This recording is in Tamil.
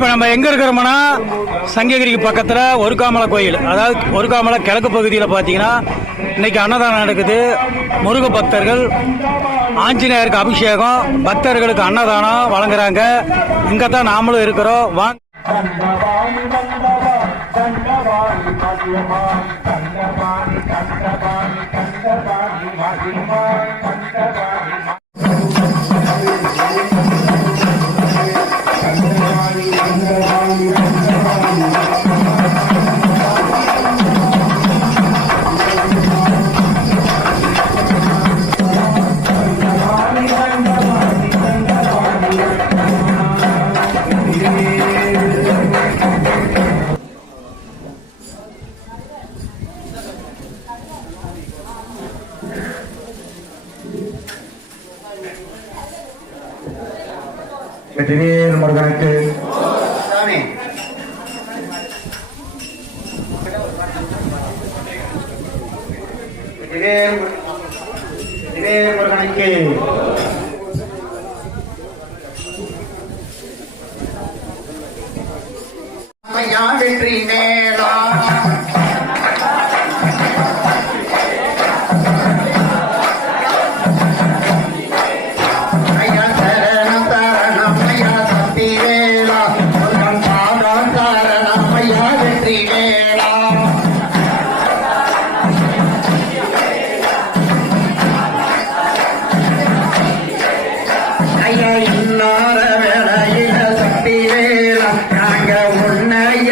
இப்போ நம்ம எங்க இருக்கிறோம்னா சங்ககிரிக்கு பக்கத்துல ஒருக்காமலை கோயில் அதாவது ஒருக்காமலை கிழக்கு பகுதியில் பார்த்தீங்கன்னா இன்னைக்கு அன்னதானம் நடக்குது முருக பக்தர்கள் ஆஞ்சநேயருக்கு அபிஷேகம் பக்தர்களுக்கு அன்னதானம் வழங்குறாங்க இங்க தான் நாமளும் இருக்கிறோம் வாங்க தண்டவாணி வெற்றிவேல் முருகனுக்கு. வெற்றிவேல் முருகனுக்கு. வெற்றி மேலா முன்னைய